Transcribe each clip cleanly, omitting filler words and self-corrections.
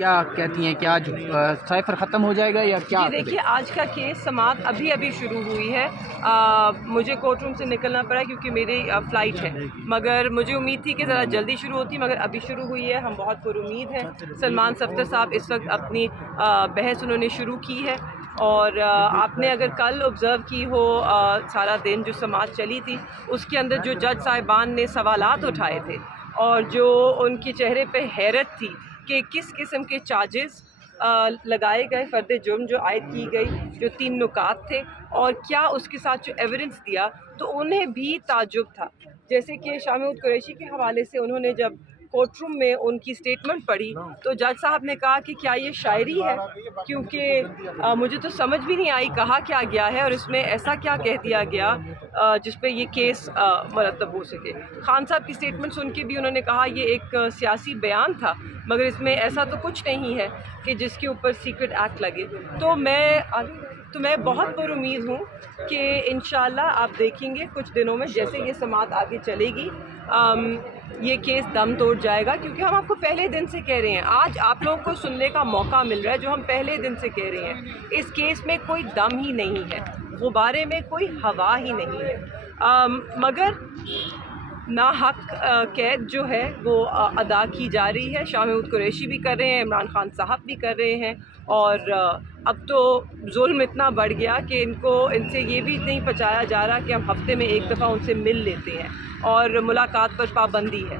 کیا کہتی ہیں؟ کیا سائفر ختم ہو جائے گا یا کیا؟ جی دیکھیے، آج کا کیس سماعت ابھی شروع ہوئی ہے. مجھے کورٹ روم سے نکلنا پڑا کیونکہ میری فلائٹ ہے، مگر مجھے امید تھی کہ ذرا جلدی شروع ہوتی، مگر ابھی شروع ہوئی ہے. ہم بہت پر امید ہیں. سلمان صفدر صاحب اس وقت اپنی بحث انہوں نے شروع کی ہے، اور آپ نے اگر کل آبزرو کی ہو سارا دن جو سماعت چلی تھی، اس کے اندر جو جج صاحبان نے سوالات اٹھائے تھے اور جو ان کے چہرے پہ حیرت تھی کہ کس قسم کے چارجز لگائے گئے، فرد جرم جو عائد کی گئی، جو 3 نکات تھے، اور کیا اس کے ساتھ جو ایویڈنس دیا، تو انہیں بھی تعجب تھا. جیسے کہ شاہ محمود قریشی کے حوالے سے انہوں نے جب کورٹ روم میں ان کی سٹیٹمنٹ پڑھی تو جج صاحب نے کہا کہ کیا یہ شاعری ہے، کیونکہ مجھے تو سمجھ بھی نہیں آئی کہا کیا گیا ہے اور اس میں ایسا کیا کہہ دیا گیا جس پہ یہ کیس مرتب ہو سکے. خان صاحب کی سٹیٹمنٹ سن کے بھی انہوں نے کہا یہ ایک سیاسی بیان تھا، مگر اس میں ایسا تو کچھ نہیں ہے کہ جس کے اوپر سیکرٹ ایکٹ لگے. تو میں بہت پر امید ہوں کہ انشاءاللہ آپ دیکھیں گے کچھ دنوں میں جیسے یہ سماعت آگے چلے گی یہ کیس دم توڑ جائے گا، کیونکہ ہم آپ کو پہلے دن سے کہہ رہے ہیں. آج آپ لوگوں کو سننے کا موقع مل رہا ہے جو ہم پہلے دن سے کہہ رہے ہیں. اس کیس میں کوئی دم ہی نہیں ہے، غبارے میں کوئی ہوا ہی نہیں ہے، مگر ناحق قید جو ہے وہ ادا کی جا رہی ہے. شاہ محمود قریشی بھی کر رہے ہیں، عمران خان صاحب بھی کر رہے ہیں، اور اب تو ظلم اتنا بڑھ گیا کہ ان سے یہ بھی نہیں پچایا جا رہا کہ ہم ہفتے میں ایک دفعہ ان سے مل لیتے ہیں، اور ملاقات پر پابندی ہے.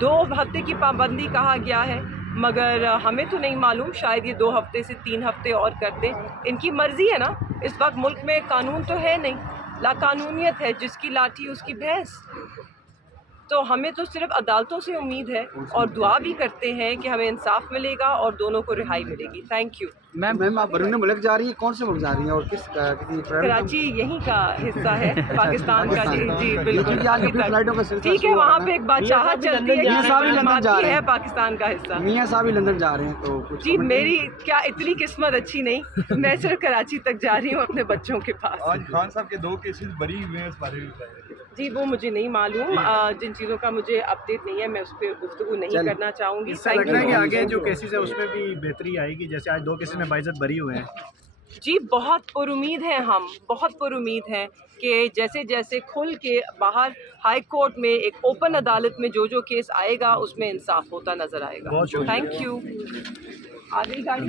2 ہفتے کی پابندی کہا گیا ہے، مگر ہمیں تو نہیں معلوم، شاید یہ 2 ہفتے سے 3 ہفتے اور کر دیں. ان کی مرضی ہے نا. اس وقت ملک میں قانون تو ہے نہیں، لا قانونیت ہے، جس کی لاٹھی اس کی بھینس. تو ہمیں تو صرف عدالتوں سے امید ہے اور دعا بھی کرتے ہیں کہ ہمیں انصاف ملے گا اور دونوں کو رہائی ملے گی. Thank you. میم آپ بیرون ملک جا رہی ہیں، کون سے ملک جا رہی ہیں اور کسی کراچی یہیں کا حصہ ہے پاکستان کا. جی بالکل. فلائٹوں کا سلسلہ ٹھیک ہے، وہاں پہ ایک بادشاہت چلتی ہے پاکستان کا حصہ. میاں صاحب ہی لندن جا رہے ہیں تو جی میری کیا اتنی قسمت اچھی نہیں، میں صرف کراچی تک جا رہی ہوں اپنے بچوں کے پاس. آج خان صاحب کے 2 کیسز بری ہوئے ہیں، اس بارے میں بتائیں. جی وہ مجھے نہیں معلوم، جن چیزوں کا مجھے اپڈیٹ نہیں ہے میں اس پہ گفتگو نہیں کرنا چاہوں گی. لگ رہا ہے کہ آگے جو کیسز ہے اس میں بھی بہتری آئے گی، جیسے آج 2 کیسز میں باعزت بری ہوئے ہیں. جی بہت پر امید ہیں، ہم بہت پر امید ہیں کہ جیسے جیسے کھل کے باہر ہائی کورٹ میں ایک اوپن عدالت میں جو کیس آئے گا اس میں انصاف ہوتا نظر آئے گا. Thank you. آ گئی گاڑی؟